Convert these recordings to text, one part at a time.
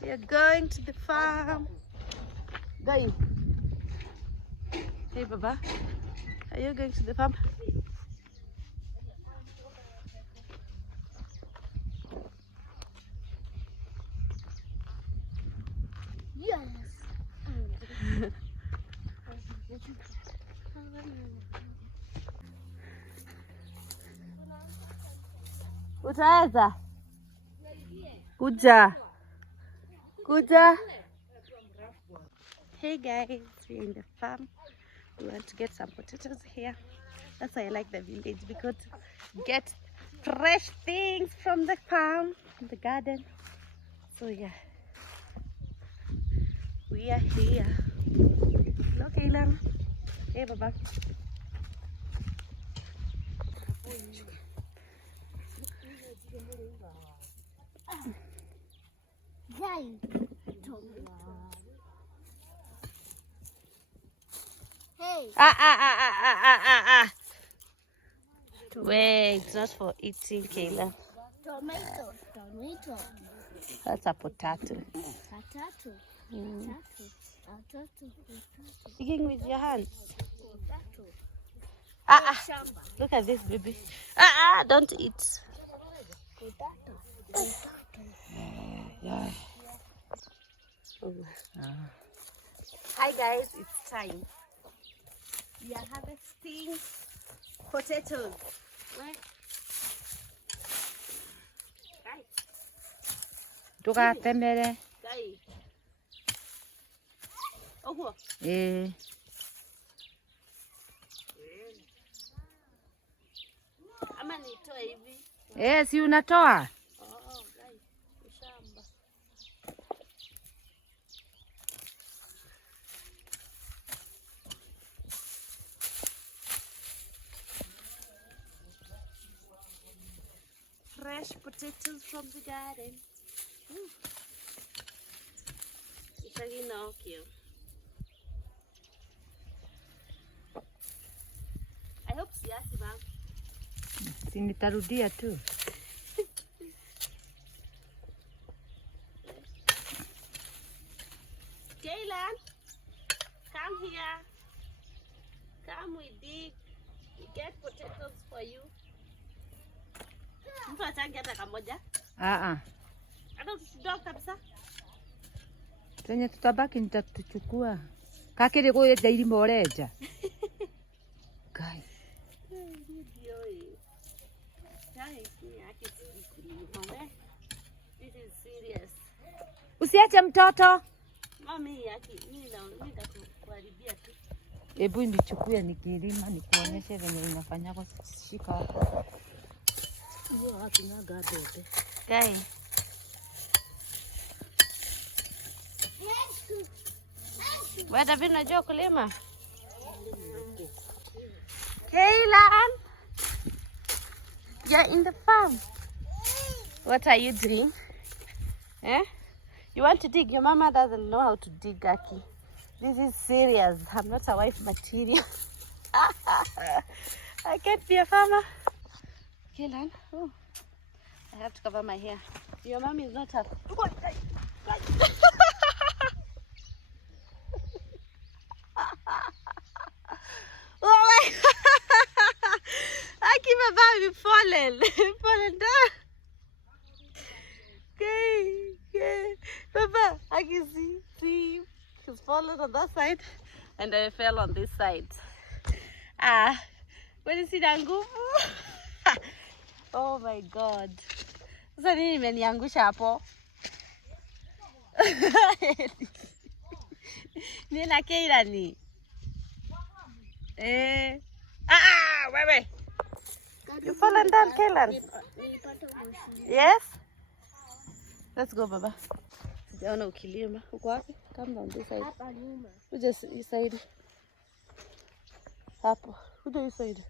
We are going to the farm. Guy. Hey, Baba. Are you going to the farm? Yes. Utaweza? Kuja. Kuja. Hey guys, we're in the farm. We want to get some potatoes here. That's why I like the village, because you get fresh things from the farm, from the garden. So yeah, we are here. Hello, Kaylan. Hey, Baba. Hey. Wait, it's not for eating, Kayla. Tomato. That's a potato. Potato. Digging with your hands. Potato. Look at this, baby. Don't eat. Yeah. Hi guys, it's time. We are harvesting potatoes. Tugatemere. Oh, ama nitoe hivi. Si unatoa? Shamba. Fresh potatoes from the garden. I hope siasi bang. Si nitarudia tu. Kaylan, come here. Come, we dig. We get potatoes for you. Mtu achangi hata kamoja? Hata usidog kabisa? Tenye tutabaki nitatuchukua. Kakiri kwa jairi moreja. Guys. This is serious. Usiache mtoto. Mami yaki, mimi nitakuharibia tu. Hebu nichukue nikilima nikuonyeshe venye inafanya kwa shika hapo. Hiyo wapi na gadote. Guys. Wewe David unajua kulima? Kaylan, you're in the farm. What are you doing? You want to dig? Your mama doesn't know how to dig, Aki. This is serious. I'm not a wife material. I can't be a farmer. Kaylan, I have to cover my hair. Your mom is not a... Oh my God! Aki, Baba, we've fallen. We've fallen down. Okay. Baba, Aki, see. He's fallen on that side and I fell on this side. When you see that nguvu? Oh my God. Sasa nini imeniangusha hapo? Ni na Kaylan. Wewe. You fallen down, Kaylan? Yes? Let's go, Baba. Sijaona ukilima. Uko wapi? Come down this side. Hapa nyuma. Kuja hii side. Hapo. Kuja hii side.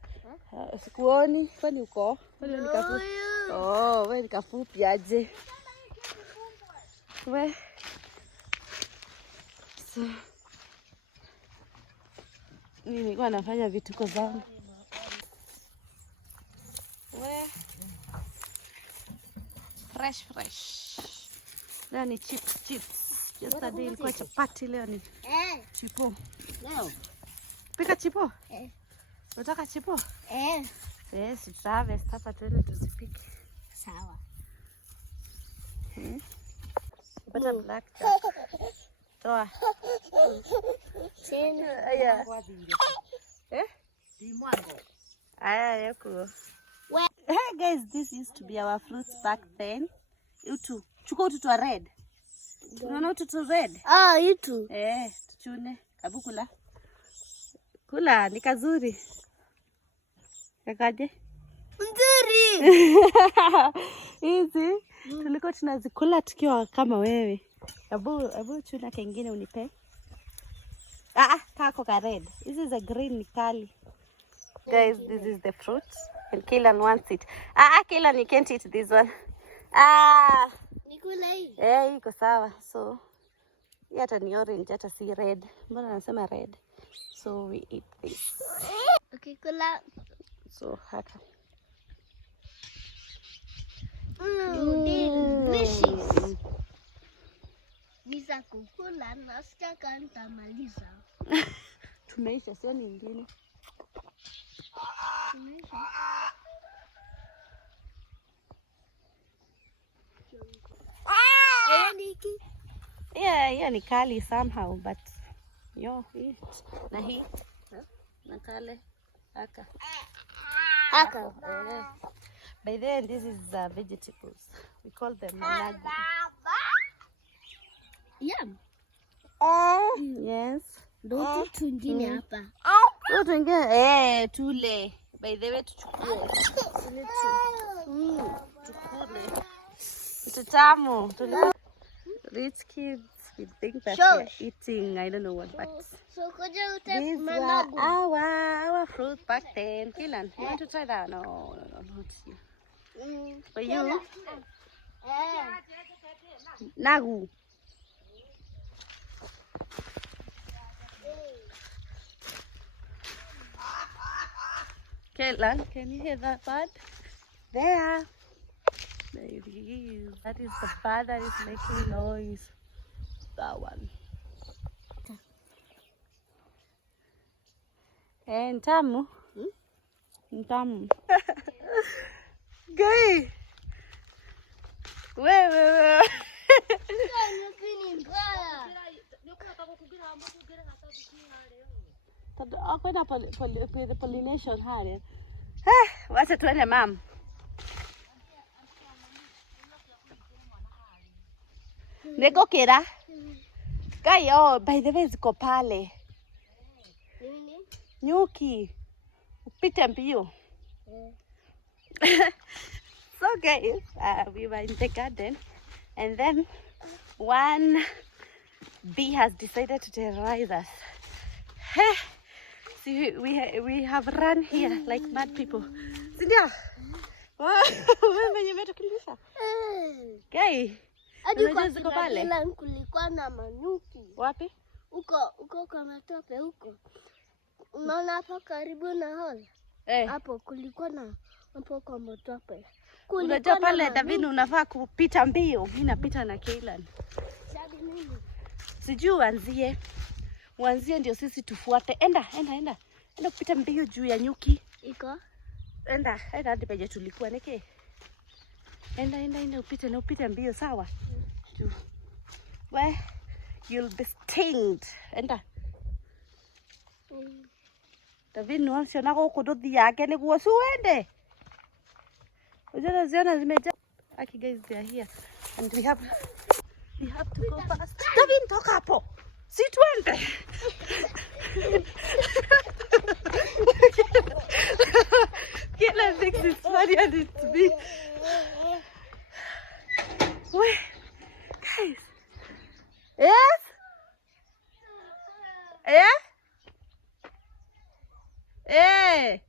Sikuoni. Kwani uko? Kwani wewe nikafupi? Oh, wewe nikafupi aje. We. So. Mimi nilikuwa nafanya vituko zangu. We. Fresh. Leo ni chips. Yesterday ilikuwa chapati, leo ni chipo. Leo. Pika chipo? Unataka chipo? Yes, tutave hapa tuende tuzipike. Sawa. Pata black jack. Toa. Tena. Aya. Aya yako. Hey guys, this used to be our fruits back then. Utu. Chukua utu wa red. Unaona utu red? Itu. Tuchune. Kabu kula. Kula, ni kazuri. Kakaje? Nzuri. Hizi tulikuwa tunazikula tukiwa kama wewe. Abu chuna kengine unipe. Kako ka red. This is a green ni kali. Guys, this is the fruit. And Kaylan wants it. Kaylan, you can't eat this one. Nikula hii. Iko sawa. So, hii hata ni orange, hata si red. Mbona nasema red? So we eat this. Ukikula. So haka. Delicious. Visa kukula na sitaka nitamaliza. Tumeisha, sio nyingine. Yeah, ni kali somehow, but yo, eat. Na hii. Na kale. Haka. By then, this is vegetables. We call them managu. Yum. Yes. Ndio tungine hapa. Ndio tungine. Tule. By the way, tuchukue. Tukule. Tutamu. Rich kids, we think that we're eating, I don't know what, but So kuja these were our fruit back then. Kaylan, you want to try that? No, not you. For you? Nagu. Kaylan, can you hear that bird? There. There it is. That is the bird that is making noise. That one. Ntamu. Ntamu. Gay. Wewe. Akwenda pollination hali. Wacha tuende mam. Nego kera. Guy, by the way, ziko pale. Nyuki. Upite mbio. So guys, we were in the garden and then one bee has decided to terrorize us. See, we have run here like mad people. Sindia. Guy. Kulikuwa na manyuki. Wapi? Uko kwa matope huko. Unaona hapo karibu na hall? Hapo kulikuwa na hapo kwa matope. Unajua pale David unafaa kupita mbio. Mimi napita na Kaylan. Sijui uanzie ndio sisi tufuate. Enda kupita mbio juu ya nyuki. Iko? Enda hadi penye tulikuwa neke. Enda upite mbio sawa. Where you'll be stinged. Enda. David nuansi nako kudothi yake ni kuwa suende. Ziona zimejaa. Okay guys, they are here and we have to go fast. David toka hapo. Si tuende. Kaylan thinks it's funny and it's me. Wait, guys. Yes? Yeah? Hey.